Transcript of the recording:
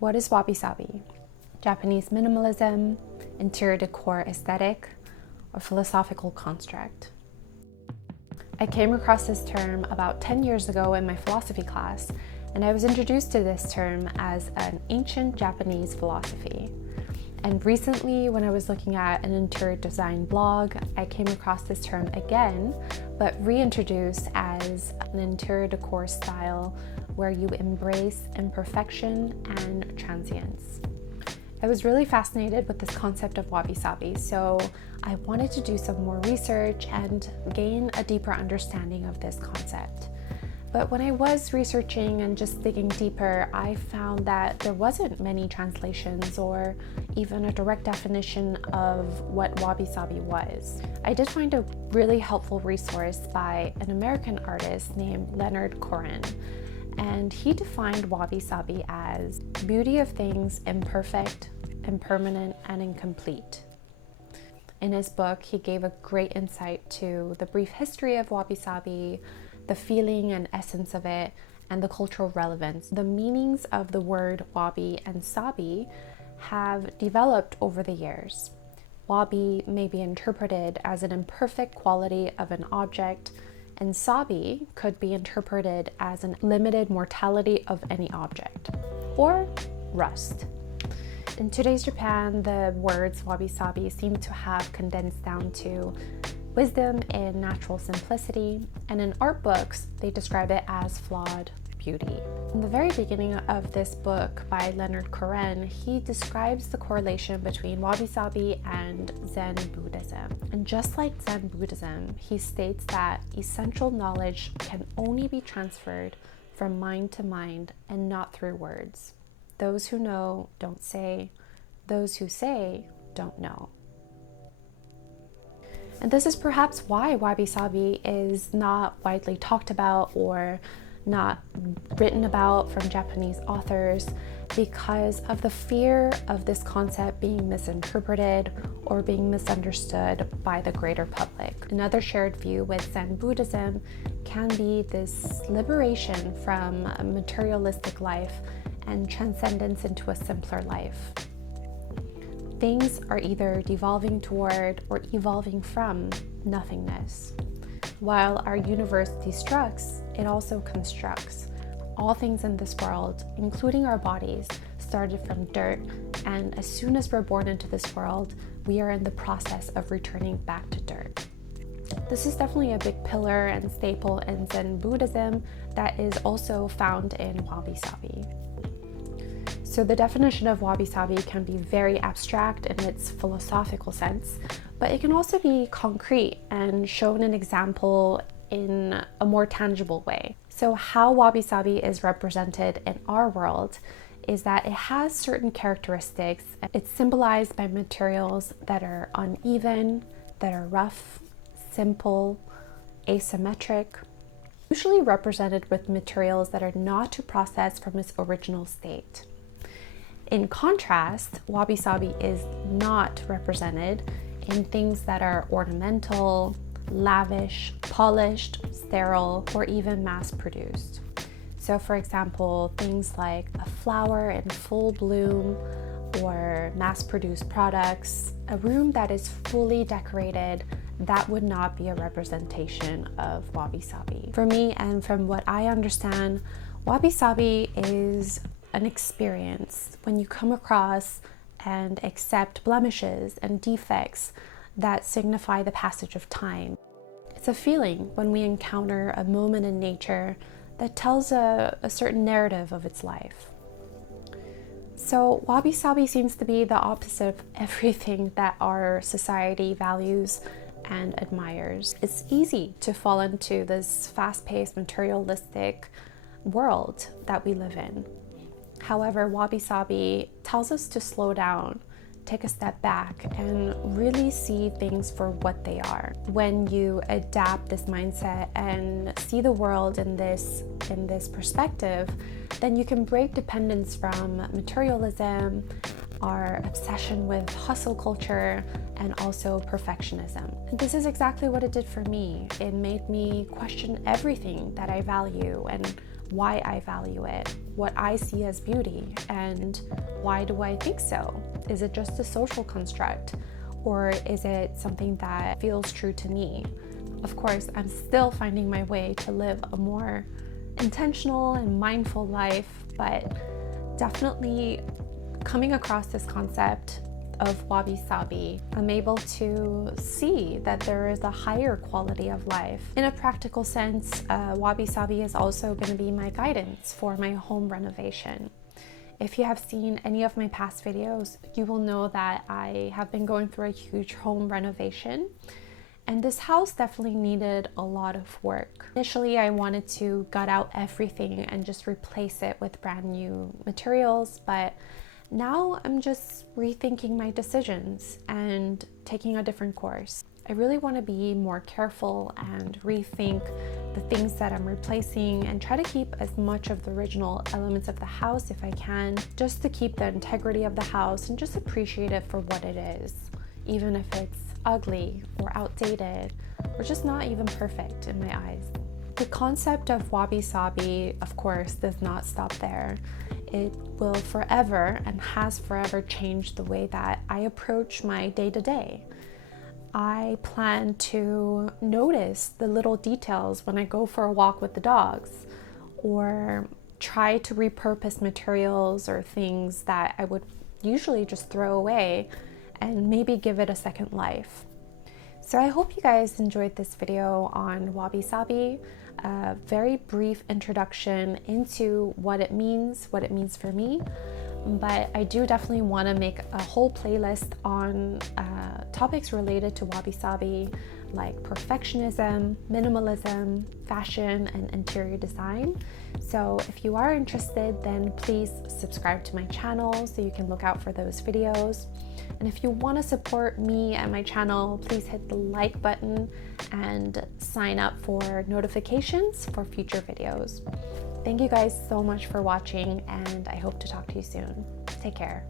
What is Wabi Sabi? Japanese minimalism, interior decor aesthetic, or philosophical construct? I came across this term about 10 years ago in my philosophy class, and I was introduced to this term as an ancient Japanese philosophy. And recently, when I was looking at an interior design blog, I came across this term again, but reintroduced as an interior decor style where you embrace imperfection and transience. I was really fascinated with this concept of Wabi Sabi, so I wanted to do some more research and gain a deeper understanding of this concept. But when I was researching and just digging deeper, I found that there wasn't many translations or even a direct definition of what Wabi Sabi was. I did find a really helpful resource by an American artist named Leonard Cohen, and he defined Wabi Sabi as beauty of things imperfect, impermanent, and incomplete. In his book, he gave a great insight to the brief history of Wabi Sabi, the feeling and essence of it, and the cultural relevance. The meanings of the word wabi and sabi have developed over the years. Wabi may be interpreted as an imperfect quality of an object, and sabi could be interpreted as a limited mortality of any object, or rust. In today's Japan, the words wabi sabi seem to have condensed down to wisdom in natural simplicity, and in art books, they describe it as flawed beauty. In the very beginning of this book by Leonard Cohen, he describes the correlation between Wabi Sabi and Zen Buddhism. And just like Zen Buddhism, he states that essential knowledge can only be transferred from mind to mind and not through words. Those who know don't say, those who say don't know. And this is perhaps why Wabi Sabi is not widely talked about or not written about from Japanese authors, because of the fear of this concept being misinterpreted or being misunderstood by the greater public. Another shared view with Zen Buddhism can be this liberation from a materialistic life and transcendence into a simpler life. Things are either devolving toward or evolving from nothingness. While our universe destructs, it also constructs. All things in this world, including our bodies, started from dirt, and as soon as we're born into this world, we are in the process of returning back to dirt. This is definitely a big pillar and staple in Zen Buddhism that is also found in Wabi Sabi. So the definition of Wabi Sabi can be very abstract in its philosophical sense, but it can also be concrete and shown an example in a more tangible way. So how Wabi Sabi is represented in our world is that it has certain characteristics. It's symbolized by materials that are uneven, that are rough, simple, asymmetric, usually represented with materials that are not to process from its original state. In contrast, Wabi Sabi is not represented in things that are ornamental, lavish, polished, sterile, or even mass-produced. So for example, things like a flower in full bloom or mass-produced products, a room that is fully decorated, that would not be a representation of Wabi Sabi. For me, and from what I understand, Wabi Sabi is an experience when you come across and accept blemishes and defects that signify the passage of time. It's a feeling when we encounter a moment in nature that tells a certain narrative of its life. So Wabi Sabi seems to be the opposite of everything that our society values and admires. It's easy to fall into this fast-paced, materialistic world that we live in. However, Wabi Sabi tells us to slow down, take a step back, and really see things for what they are. When you adapt this mindset and see the world in this perspective, then you can break dependence from materialism, our obsession with hustle culture, and also perfectionism. And this is exactly what it did for me. It made me question everything that I value and why I value it, what I see as beauty, and why do I think so? Is it just a social construct, or is it something that feels true to me? Of course, I'm still finding my way to live a more intentional and mindful life, but definitely coming across this concept of Wabi Sabi, I'm able to see that there is a higher quality of life. In a practical sense, Wabi Sabi is also going to be my guidance for my home renovation. If you have seen any of my past videos, you will know that I have been going through a huge home renovation, and this house definitely needed a lot of work. Initially, I wanted to gut out everything and just replace it with brand new materials, but now I'm just rethinking my decisions and taking a different course. I really want to be more careful and rethink the things that I'm replacing and try to keep as much of the original elements of the house if I can, just to keep the integrity of the house and just appreciate it for what it is, even if it's ugly or outdated or just not even perfect in my eyes. The concept of Wabi Sabi, of course, does not stop there. It will forever and has forever changed the way that I approach my day-to-day. I plan to notice the little details when I go for a walk with the dogs, or try to repurpose materials or things that I would usually just throw away and maybe give it a second life. So I hope you guys enjoyed this video on Wabi Sabi, a very brief introduction into what it means for me. But I do definitely want to make a whole playlist on topics related to Wabi Sabi, like perfectionism, minimalism, fashion, and interior design. So if you are interested, then please subscribe to my channel so you can look out for those videos. And if you want to support me and my channel, please hit the like button and sign up for notifications for future videos. Thank you guys so much for watching, and I hope to talk to you soon. Take care.